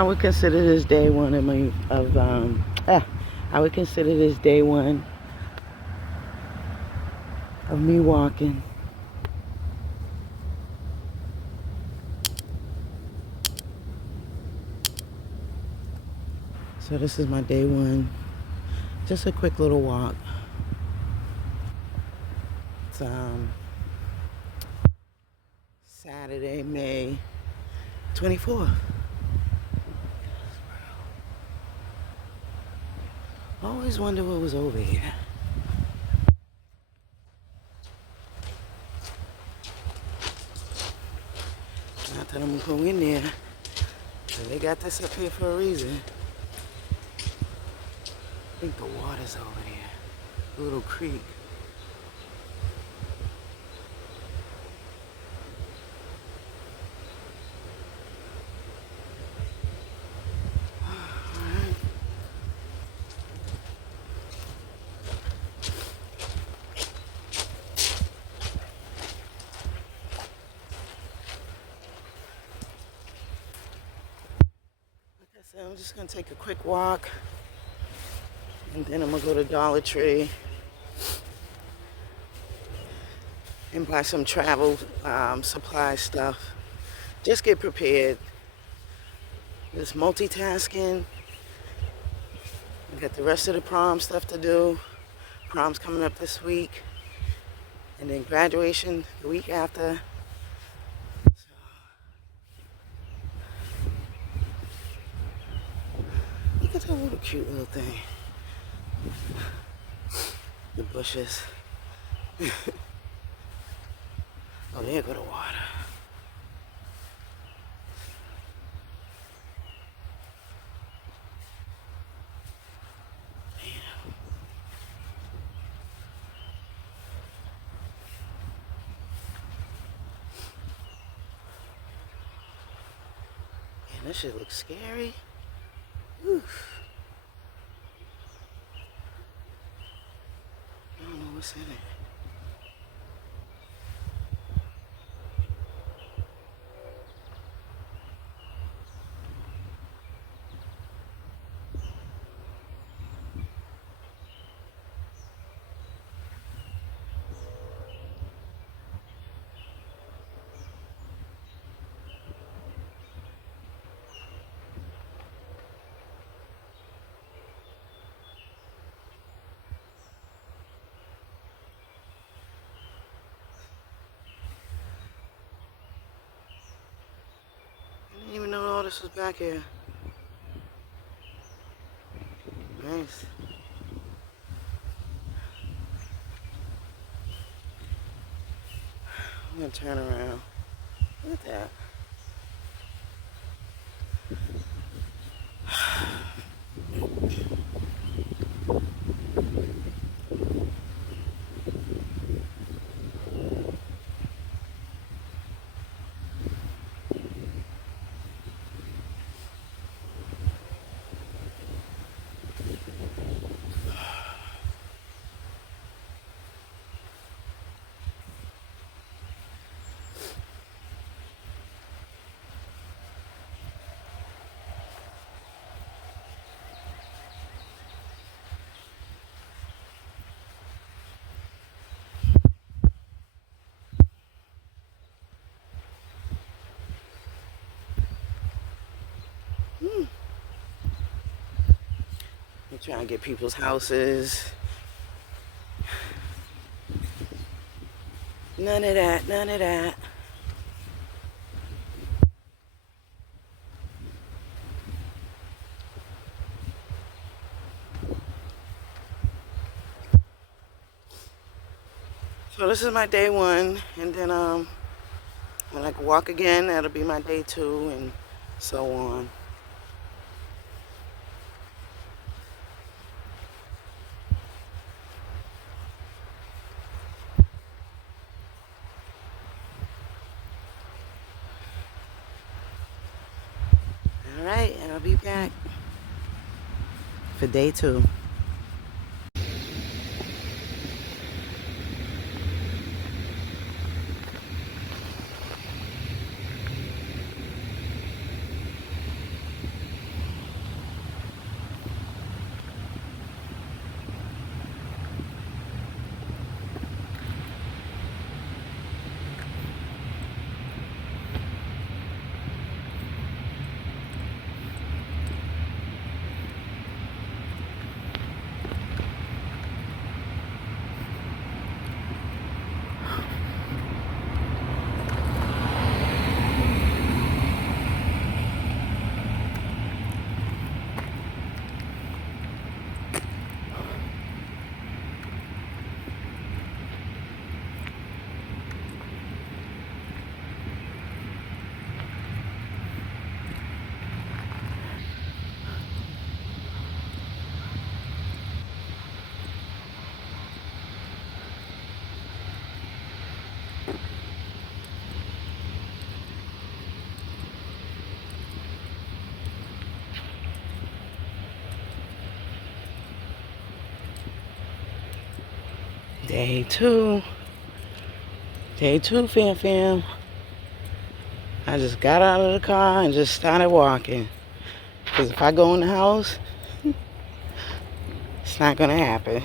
I would consider this day one of I would consider this day one of me walking. So this is my day one. Just a quick little walk. It's Saturday, May 24th. I always wonder what was over here. Not that I'm gonna go in there. So they got this up here for a reason. I think the water's over there. A little creek. So I'm just gonna take a quick walk, and then I'm gonna go to Dollar Tree and buy some travel supply stuff. Just get prepared. Just multitasking. We got the rest of the prom stuff to do. Prom's coming up this week, and then graduation the week after. Look at that little cute little thing. The bushes. Oh, there go the water. Damn. Man, this shit looks scary. Oof. I don't know what's in it. I didn't even know all this was back here. Nice. I'm gonna turn around. Look at that. We're trying to get people's houses. None of that, none of that. So this is my day one, and then when I can walk again, that'll be my day two, and so on. All right, and I'll be back for day two. Day two. Day two, fam. I just got out of the car and just started walking. Because if I go in the house, it's not going to happen.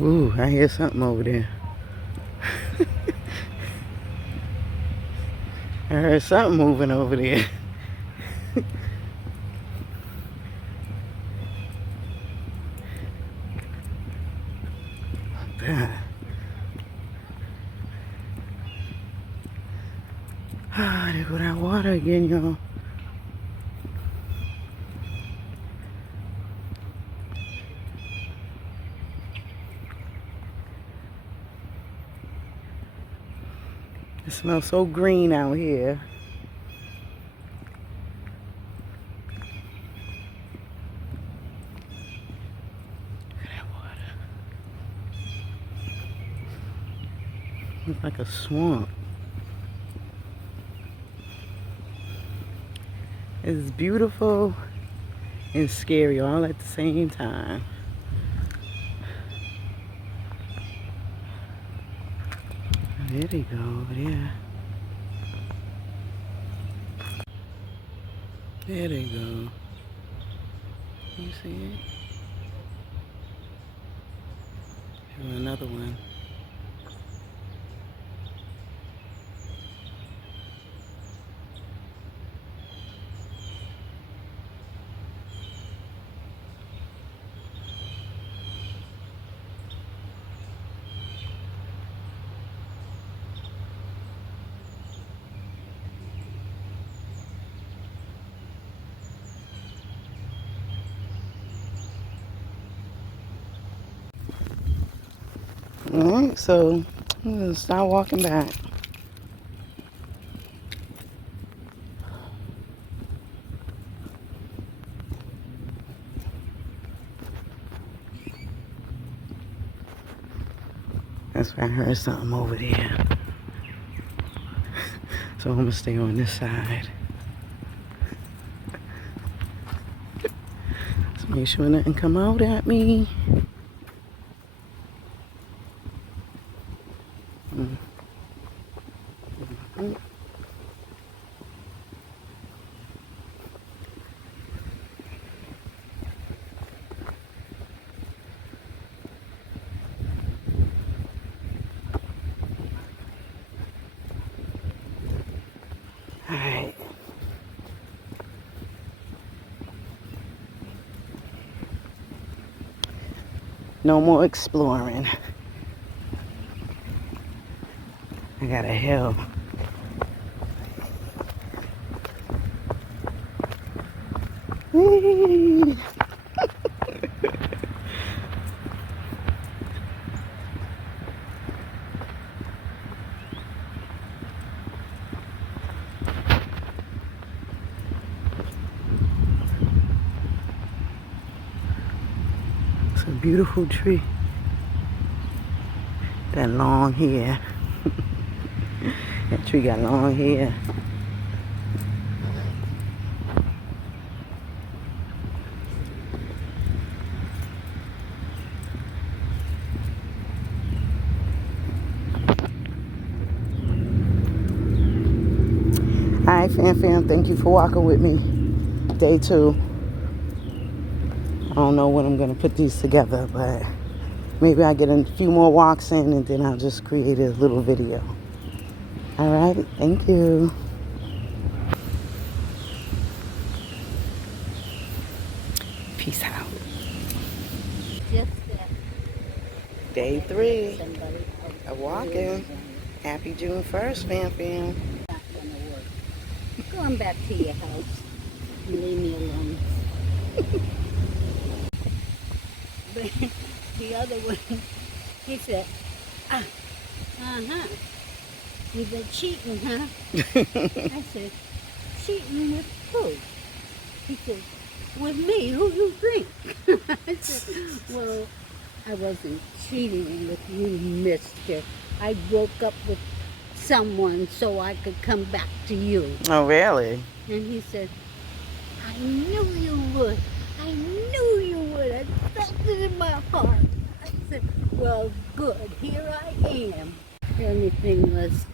Ooh, I hear something over there. I heard something moving over there. Ah, there go that water again, y'all. It smells so green out here. Look at that water. Looks like a swamp. It's beautiful and scary all at the same time. There they go over there. There they go. You see it? Here's another one. Alright, so I'm gonna start walking back. That's why I heard something over there. So I'm gonna stay on this side. Let's make sure nothing come out at me. Alright. No more exploring. I got a hill. Whee! It's a beautiful tree. That long hair. That tree got long hair. Alright, fam, thank you for walking with me. Day two. I don't know when I'm going to put these together, but maybe I'll get a few more walks in and then I'll just create a little video. Alright, thank you. Peace out. Day three of walking. Happy June 1st, fam. Go on back to your house and leave me alone. But the other one, he said, uh-huh. You've been cheating, huh? I said, cheating with who? He said, with me. Who you think? I said, well, I wasn't cheating with you, mister. I broke up with someone so I could come back to you. Oh, really? And he said, I knew you would. I knew you would. I felt it in my heart. I said, well, good. Here I am. The only thing was,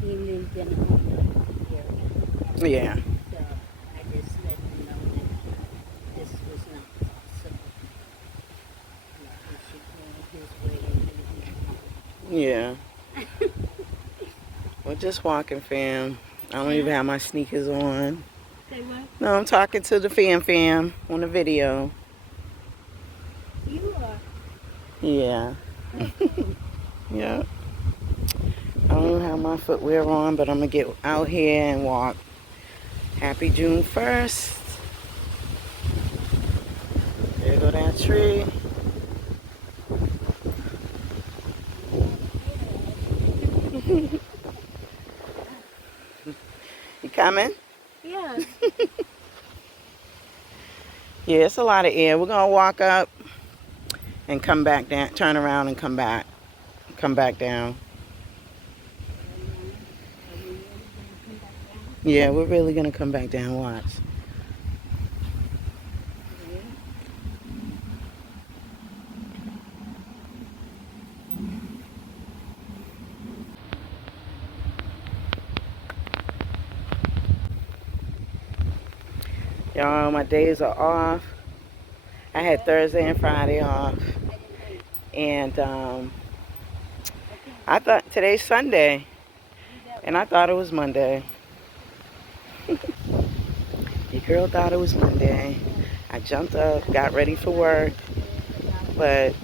he lived in a home area. Yeah. So I just let him know that this was not possible. He should go his way and leave me alone. Yeah. We're just walking, fam. I don't even have my sneakers on. Say what? No, I'm talking to the fam on the video. You are. Yeah. Oh, cool. Yeah. I don't even have my footwear on, but I'm going to get out here and walk. Happy June 1st. There go that tree. You coming? Yeah. Yeah, it's a lot of air. We're going to walk up and come back down, turn around and come back. Come back down. Yeah, we're really going to come back down. Watch. Y'all, my days are off. I had Thursday and Friday off. And I thought today's Sunday. And I thought it was Monday. Your girl thought it was Monday. I jumped up, got ready for work. But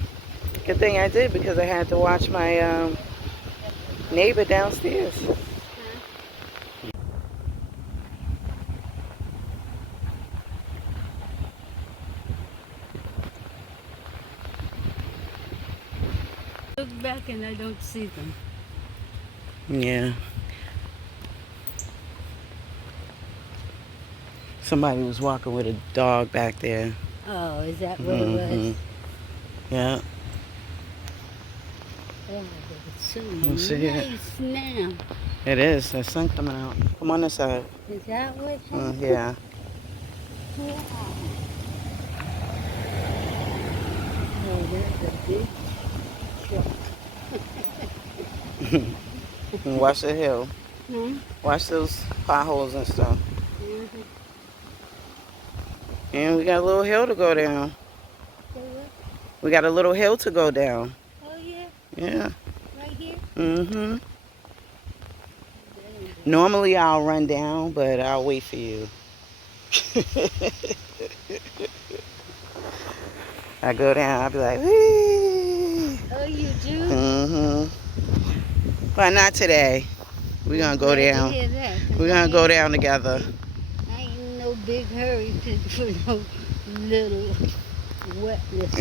good thing I did because I had to watch my neighbor downstairs. Look back and I don't see them. Yeah. Somebody was walking with a dog back there. Oh, is that what it was? Yeah. Oh, it's so Don't see it. nice now. It is. There's sun coming out. Come on this side. Is that what happened? Yeah. Wow. Oh, there's a big truck. And watch the hill. Hmm? Watch those potholes and stuff. Mm-hmm. And we got a little hill to go down. So what? We got a little hill to go down. Oh, yeah? Yeah. Right here? Mm-hmm. Normally I'll run down, but I'll wait for you. I go down, I'll be like, whee! Oh, you do? Mm-hmm. But not today. We're gonna go down. Hear that, 'cause We're gonna go down together. I ain't in no big hurry for no little wetness.